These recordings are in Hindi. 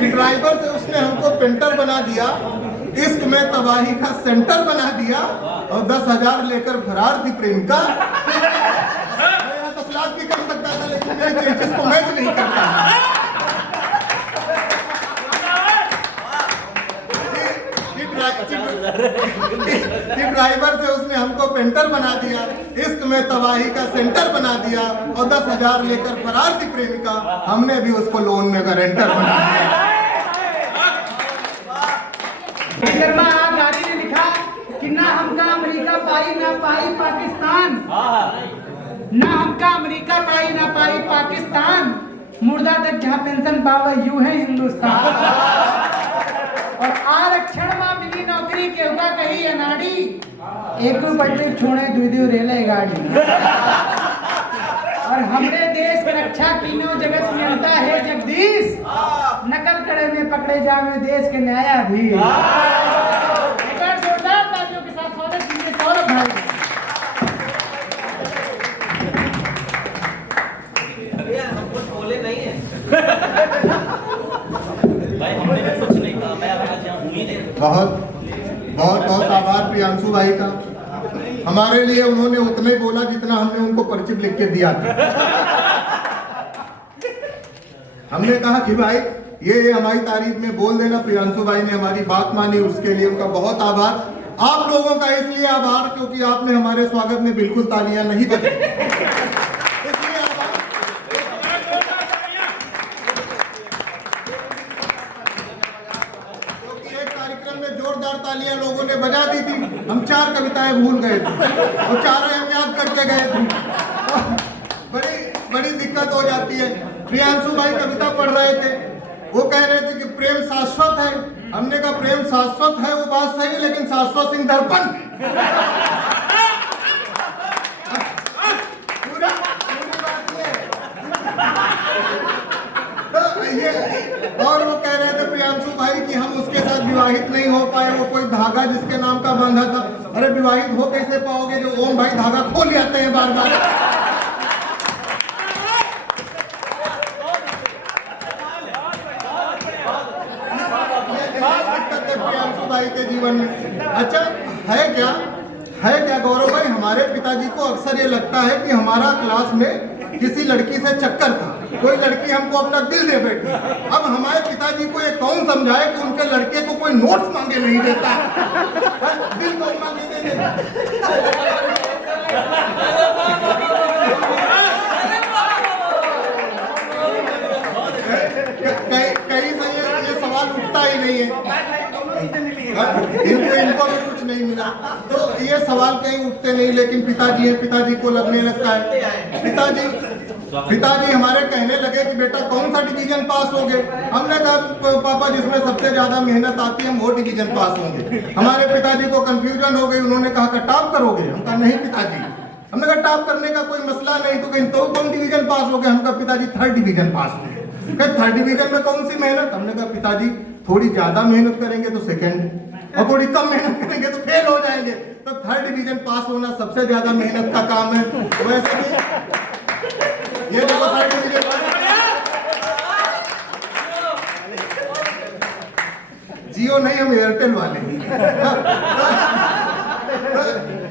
कि ड्राइवर से उसने हमको पेंटर बना दिया, इश्क में तबाही का सेंटर बना दिया और 10,000 लेकर फरार थी प्रेमिका। मैं 10 लाख की कर सकता था, लेकिन मेरी चेंजेस को मैच नहीं करता। कि ड्राइवर से उसने हमको पेंटर बना दिया, इश्क में तबाही का सेंटर बना दिया और 10,000 लेकर फरार थी प्रेमिका, हमने भी उसको लोन में गारंटर बना दिया। गाड़ी ने लिखा कि ना हमका अमेरिका पाई ना पाई पाकिस्तान, ना हमका अमेरिका पाई ना पाई पाकिस्तान, मुर्दा तक जहाँ पेंशन पावा यू है हिंदुस्तान। और आरक्षण में मिली नौकरी के होगा कहीं अनाड़ी, एक पट्टी छोड़े दूधी रेले गाड़ी। और हमरे देश की रक्षा तीनों जगत में होता है जगदीश, नकल करे में पकड़े जावे देश के न्यायाधीश। एक बार जोरदार तालियों के साथ स्वागत कीजिए सौरभ भाई। हम कुछ बोले नहीं है भाई, हमने भी कुछ नहीं कहा। मैं बहुत बहुत आभार प्रियांशु भाई का। हमारे लिए उन्होंने उतना ही बोला जितना हमने उनको परिचित लिख के दिया था। हमने कहा कि भाई ये हमारी तारीफ में बोल देना। प्रियांशु भाई ने हमारी बात मानी, उसके लिए उनका बहुत आभार। आप लोगों का इसलिए आभार क्योंकि आपने हमारे स्वागत में बिल्कुल तालियां नहीं बजाई। जोरदार तालियां लोगों ने बजा दी थी, हम 4 कविताएं भूल गए थे और 4 हम याद करके गए थे। बड़ी दिक्कत हो जाती है। प्रियांशु भाई कविता पढ़ रहे थे, वो कह रहे थे कि प्रेम शाश्वत है। हमने कहा प्रेम शाश्वत है वो बात सही, लेकिन शाश्वत सिंह दर्पण और वो कह रहे थे प्रियांशु भाई कि हम उसके साथ विवाहित नहीं हो पाए, वो कोई धागा जिसके नाम का बांधा था। अरे विवाहित हो कैसे पाओगे जो ओम भाई धागा खोल जाते हैं बार बार। प्रियांशु भाई के जीवन में अच्छा है क्या गौरव भाई, हमारे पिताजी को अक्सर ये लगता है कि हमारा क्लास में किसी लड़की से चक्कर था, कोई लड़की हमको अपना दिल दे बैठी। अब हमारे पिताजी को ये कौन समझाए कि उनके लड़के को कोई नोट्स मांगे नहीं देता, दिल को मांगे दे देता। कहीं से ये सवाल उठता ही नहीं है। इनको भी कुछ नहीं मिला, तो ये सवाल कहीं उठते नहीं। लेकिन पिताजी है, पिताजी को लगने लगता है। पिताजी हमारे कहने लगे कि बेटा कौन सा डिवीजन पास हो गए। हमने कहा पापा जिसमें सबसे ज्यादा मेहनत आती है वो डिवीजन पास होंगे। हमारे पिताजी को कंफ्यूजन हो गई, उन्होंने कहा कि टॉप करोगे। हम कहा नहीं पिताजी, हमने कहा टॉप करने का कोई मसला नहीं। तो कहीं तो कौन डिवीजन पास हो गए। हम कहा पिताजी 3rd डिवीजन पास हो गए। 3rd डिवीजन में कौन सी मेहनत। हमने कहा पिताजी थोड़ी ज्यादा मेहनत करेंगे तो 2nd और थोड़ी कम मेहनत करेंगे तो फेल हो जाएंगे। तो 3rd डिवीजन पास होना सबसे ज्यादा मेहनत का काम है। वैसे भी ये देखो 3rd डिवीजन जियो नहीं, हम एयरटेल वाले।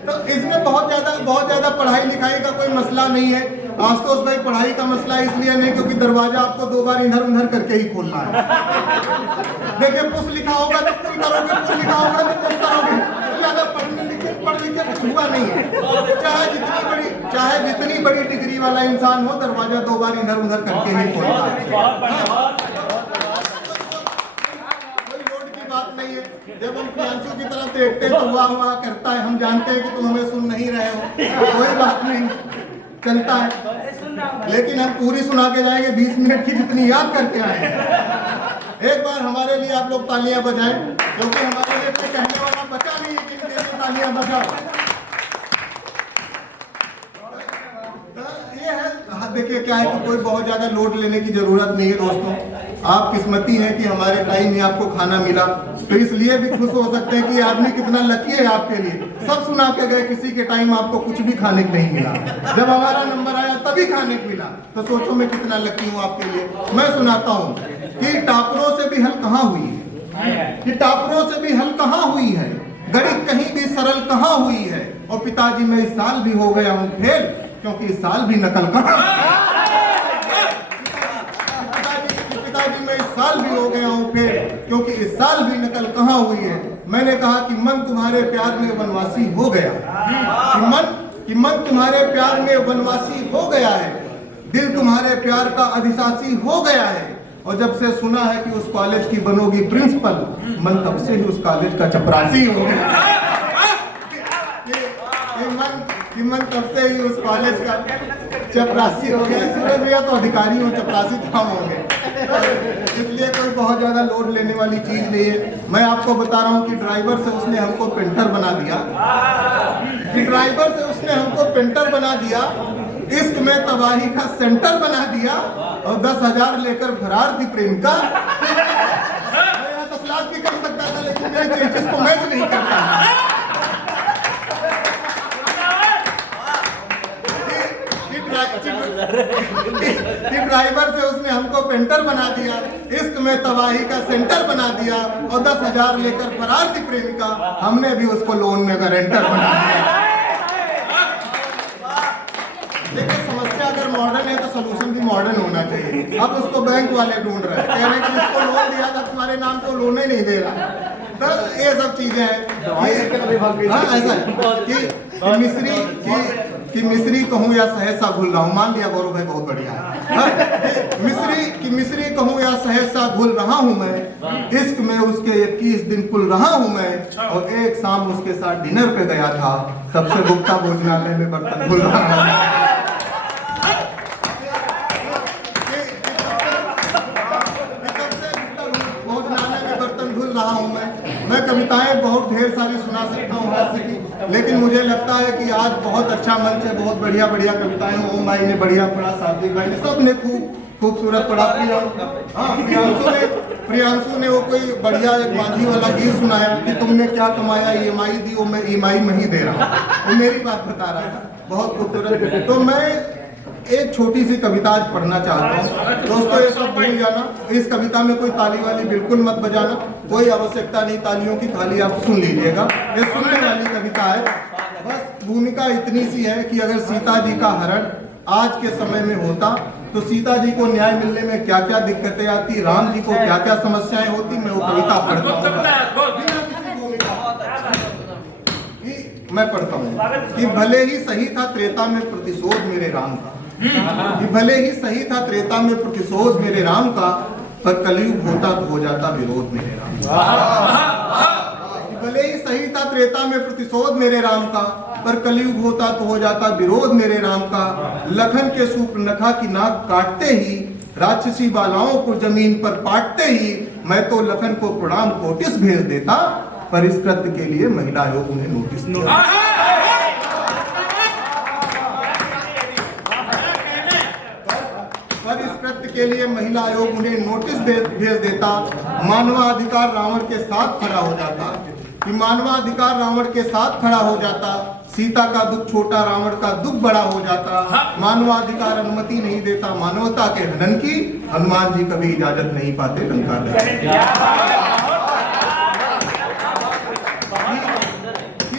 तो इसमें बहुत ज्यादा पढ़ाई लिखाई का कोई मसला नहीं है। आशुतोष भाई पढ़ाई का मसला इसलिए नहीं क्योंकि दरवाजा आपको 2 बार इधर उधर करके ही खोलना है। देखिए पुश लिखा होगा तो पुल करोगे, पुल लिखा होगा तो पुश करोगे। ज्यादा पढ़ लिख के कुछ हुआ नहीं है। चाहे जितनी बड़ी डिग्री वाला इंसान हो, दरवाजा 2 बार इधर उधर करके ही खोलना है। बात नहीं है। जब हम प्रियांशु की तरफ देखते हैं तो वाह करता है। हम जानते हैं कि तुम हमें सुन नहीं रहे हो, कोई बात नहीं, चलता है। लेकिन हम पूरी सुना के जाएंगे, 20 मिनट की जितनी याद करके आएंगे। एक बार हमारे लिए आप लोग तालियां बजाएं, क्योंकि हमारे लिए कोई कहने वाला बचा नहीं है कि तालियां बजाओ। ये है देखिए क्या है कि कोई बहुत ज्यादा लोड लेने की जरूरत नहीं है दोस्तों। आप किस्मती हैं कि हमारे टाइम ही आपको खाना मिला, तो इसलिए भी खुश हो सकते हैं कि आदमी कितना लकी है आपके लिए। सब सुना के गए, किसी के टाइम आपको कुछ भी खाने को नहीं मिला, जब हमारा नंबर आया तभी खाने को मिला। तो सोचो मैं कितना लकी हूँ आपके लिए। मैं सुनाता हूँ कि टापरों से भी हल कहाँ हुई है, कि टापरों से भी हल कहाँ हुई है, गणित कहीं भी सरल कहाँ हुई है। और पिताजी मैं इस साल भी हो गया हूँ फेल, क्योंकि इस साल भी नकल कहाँ। पिताजी मैं इस साल भी हो गया हूँ फेल, क्योंकि इस साल भी नकल कहाँ हुई है। मैंने कहा कि मन तुम्हारे प्यार में वनवासी हो गया, कि मन तुम्हारे प्यार में वनवासी हो गया है, दिल तुम्हारे प्यार का अधिशासी हो गया है। और जब से सुना है कि उस कॉलेज की बनोगी प्रिंसिपल, मन तब से ही उस कॉलेज का चपरासी हो गया। कि मन तब से ही उस कॉलेज का चपरासी हो गया। सूरज भैया तो अधिकारी हो, चपरासी तो हम होंगे। इसलिए कोई बहुत ज्यादा लोड लेने वाली चीज नहीं है। मैं आपको बता रहा हूँ कि ड्राइवर से उसने हमको पेंटर बना दिया, कि ड्राइवर से उसने हमको पेंटर बना दिया, इश्क में तबाही का सेंटर बना दिया, और 10,000 लेकर फरार थी प्रेमिका। 10 लाख भी कर सकता था, लेकिन मेरे चेंजेस को मैच नहीं करता। ड्राइवर से उसने हमको पेंटर बना दिया, इश्क में तबाही का सेंटर बना दिया, और 10,000 लेकर फरार थी प्रेमिका। हमने भी उसको लोन में गारंटर बना दिया। लेकिन समस्या अगर मॉडर्न है तो सोल्यूशन भी मॉडर्न होना चाहिए। अब उसको बैंक वाले ढूंढ रहे हैं, कह रहे हैं कि उसको लोन दिया था, तुम्हारे नाम को लोन ही नहीं दे रहा। तो ये सब चीजें हैं। हाँ ऐसा है कि मिस्री कहूँ या सहज सा घुल रहा हूँ। मान लिया गौरव भाई बहुत बढ़िया है। मिस्री कहूँ या सहज सा घुल रहा हूँ मैं, इश्क में उसके 21 दिन कुल रहा हूँ मैं, और एक शाम उसके साथ डिनर पे गया था, तब से गुप्ता भोजनालय में बर्तन धुल रहा हूँ। मैं कविताएं बहुत ढेर सारी सुना सकता हूँ हास्य की, लेकिन मुझे लगता है कि आज बहुत अच्छा मंच है, बहुत बढ़िया बढ़िया कविताएं। ओम भाई ने बढ़िया पढ़ा, सात्विक भाई ने, सब ने खूबसूरत पढ़ा। प्रियांशु ने वो कोई बढ़िया एक माझी वाला गीत सुनाया कि तुमने क्या कमाया, EMI दी, वो मैं EMI में ही दे रहा हूँ। वो मेरी बात बता रहा था, बहुत खूबसूरत। तो मैं एक छोटी सी कविता आज पढ़ना चाहता हूँ दोस्तों। ये सब भूल जाना, इस कविता में कोई ताली वाली बिल्कुल मत बजाना, कोई आवश्यकता नहीं तालियों की, खाली आप सुन लीजिएगा। ये सुनने वाली कविता है। बस भूमिका इतनी सी है कि अगर सीता जी का हरण आज के समय में होता तो सीता जी को न्याय मिलने में क्या क्या दिक्कतें आती, राम जी को क्या क्या समस्याएं होती। मैं वो कविता पढ़ता हूँ, मैं पढ़ता हूँ कि भले ही सही था त्रेता में प्रतिशोध मेरे राम का, कि भले ही सही था त्रेता में प्रतिशोध मेरे राम का, पर कलयुग होता तो हो जाता विरोध मेरे राम का। भले ही सही था त्रेता में प्रतिशोध मेरे राम का, पर कलयुग होता तो हो जाता विरोध मेरे राम का। लखन के सूर्पनखा की नाक काटते ही, राक्षसी बालाओं को जमीन पर पाटते ही, मैं तो लखन को प्रणाम नोटिस भेज देता, पर इस कृत्य के लिए महिला आयोग ने नोटिस दिया। पर इस कृत्य के लिए महिला आयोग उन्हें नोटिस भेज देता। मानवाधिकार रावण के साथ खड़ा हो जाता, कि मानवाधिकार रावण के साथ खड़ा हो जाता। सीता का दुख छोटा, रावण का दुख बड़ा हो जाता। मानवाधिकार अनुमति नहीं देता मानवता के हनन की, हनुमान जी कभी इजाजत नहीं पाते लंका दहन।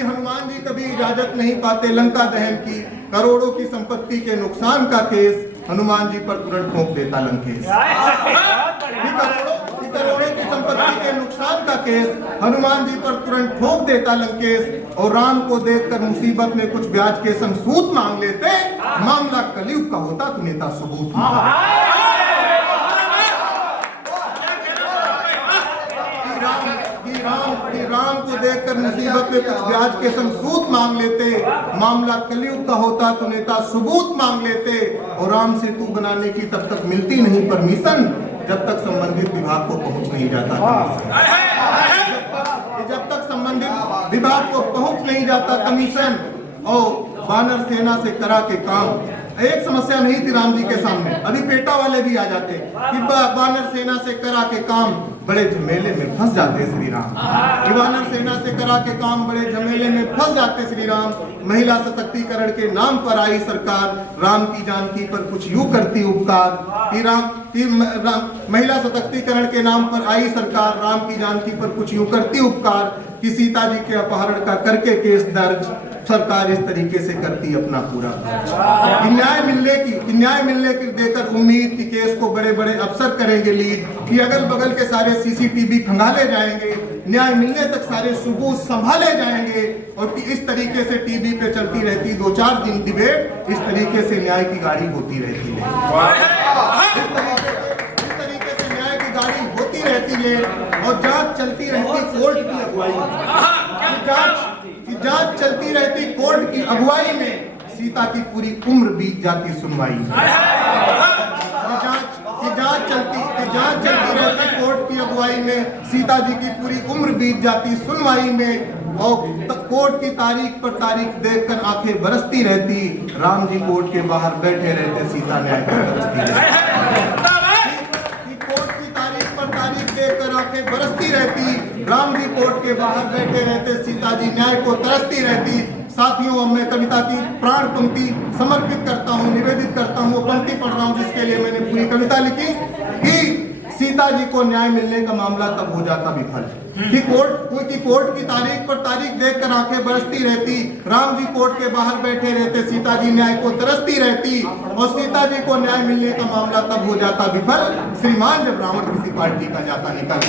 हनुमान जी कभी इजाजत नहीं पाते लंका दहन की। करोड़ों की संपत्ति के नुकसान का केस हनुमान जी पर तुरंत ठोक देता लंकेश। करोड़ों की संपत्ति के नुकसान का केस हनुमान जी पर तुरंत ठोक देता लंकेश। और राम को देखकर मुसीबत में कुछ ब्याज के संग सूद मांग लेते, मामला कलयुग का होता तो नेता सबूत। राम को देखकर मुसीबत में कुछ ब्याज के संग सूद मांग लेते, मामला कलयुग का होता तो नेता सबूत मांग लेते। और राम सेतु बनाने की तब तक मिलती नहीं परमिशन, जब तक संबंधित विभाग को पहुंच नहीं जाता। जब तक संबंधित विभाग को पहुंच नहीं जाता कमीशन, और वानर सेना से करा के काम एक समस्या नहीं थी राम जी के सामने, अभी पेटा वाले भी आ जाते कि वानर सेना से करा के काम बड़े झमेले में फंस जाते श्री राम। कि वानर सेना से करा के काम बड़े झमेले में फंस जाते श्री राम। महिला सशक्तिकरण के नाम पर आई सरकार, राम की जानकी पर कुछ यूं करती उपकार। कि महिला सशक्तिकरण के नाम पर आई सरकार, राम की जानकी पर कुछ यूं करती उपकार। कि सीता जी के अपहरण का करके केस दर्ज, सरकार इस तरीके से करती अपना पूरा कि न्याय मिलने की देकर उम्मीद कि केस को बड़े बड़े अफसर करेंगे लीड। कि अगल बगल के सारे सीसीटीवी खंगाले जाएंगे, न्याय मिलने तक सारे सबूत संभाले जाएंगे। और कि इस तरीके से टीवी पे चलती रहती 2-4 दिन डिबेट, इस तरीके से न्याय की गाड़ी होती रहती है। इस तरीके से न्याय की गाड़ी होती रहती है और जांच चलती रहती कोर्ट की अगुवाई में। जांच चलती रहती कोर्ट की अगुवाई में, सीता की पूरी उम्र बीत जाती सुनवाई में। जांच चलती रहती कोर्ट की अगुवाई में, सीता जी की पूरी उम्र बीत जाती सुनवाई में। और कोर्ट की तारीख पर तारीख देखकर आंखें बरसती रहती, राम जी कोर्ट के बाहर बैठे रहते, सीता न्याय पर बरसती रहती। कोर्ट की तारीख पर तारीख देखकर आंखें बरसती रहती, राम जी कोर्ट के बाहर बैठे रहते, सीता जी न्याय को तरसती रहती। साथियों, अब मैं कविता की प्राण पंक्ति समर्पित करता हूँ, निवेदित करता हूँ, वो पंक्ति पढ़ रहा हूँ जिसके लिए मैंने पूरी कविता लिखी। कि सीता जी को न्याय मिलने का मामला तब हो जाता विफल कि कोर्ट की तारीख पर तारीख देखकर आंखें बरसती रहती, राम जी कोर्ट के बाहर बैठे रहते, सीता जी न्याय को तरसती रहती। और सीता जी को न्याय मिलने का मामला तब हो जाता विफल, श्रीमान जब रावण किसी पार्टी का जाता निकल।